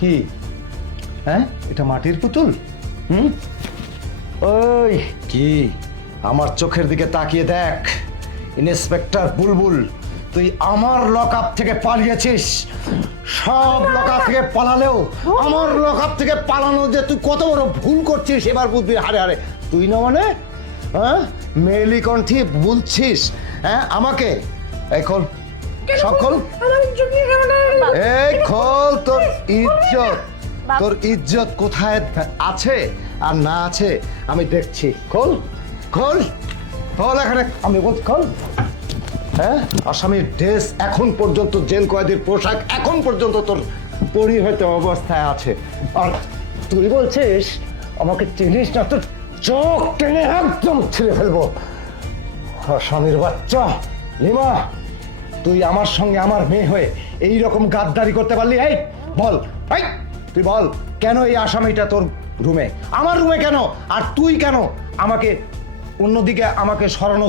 কি? হ্যাঁ, এটা মাটির পুতুল? হুম? ওই কি, আমার চোখের দিকে তাকিয়ে দেখ। ইন্সপেক্টর বুলবুল, তুই আমার লকআপ থেকে পালিয়েছিস। সব লকআপ থেকে পালালেও আমার লকআপ থেকে পালানো যে তুই কত বড় ভুল করছিস এবার বুঝবি। হারে হারে, তুই না মানে হ্যাঁ মেলি কণ্ঠে বলছিস হ্যাঁ আমাকে? এই খোল, সব খোল, এই খোল। তোর ইজ্জত, তোর ইজ্জত কোথায় আছে আর না আছে আমি দেখছি। খোল খোল খোল, এখানে আমি বলছি খোল। হ্যাঁ, আসামির ড্রেস এখন পর্যন্ত, জেল কয়েদির পোশাক এখন পর্যন্ত তোর পরিহিত অবস্থায় আছে, আর তুই বলছিস আমাকে চিনিস না? তোর চোখ টেনে একদম ছিঁড়ে ফেলবো। আসামির বাচ্চা লিমা, তুই আমার সঙ্গে আমার মেয়ে হয়ে এই রকম গাদ্দারি করতে পারলি? এই বল, এই তুই বল, কেন এই আসামিটা তোর রুমে, আমার রুমে কেন? আর তুই কেন আমাকে অন্যদিকে আমাকে সরানোর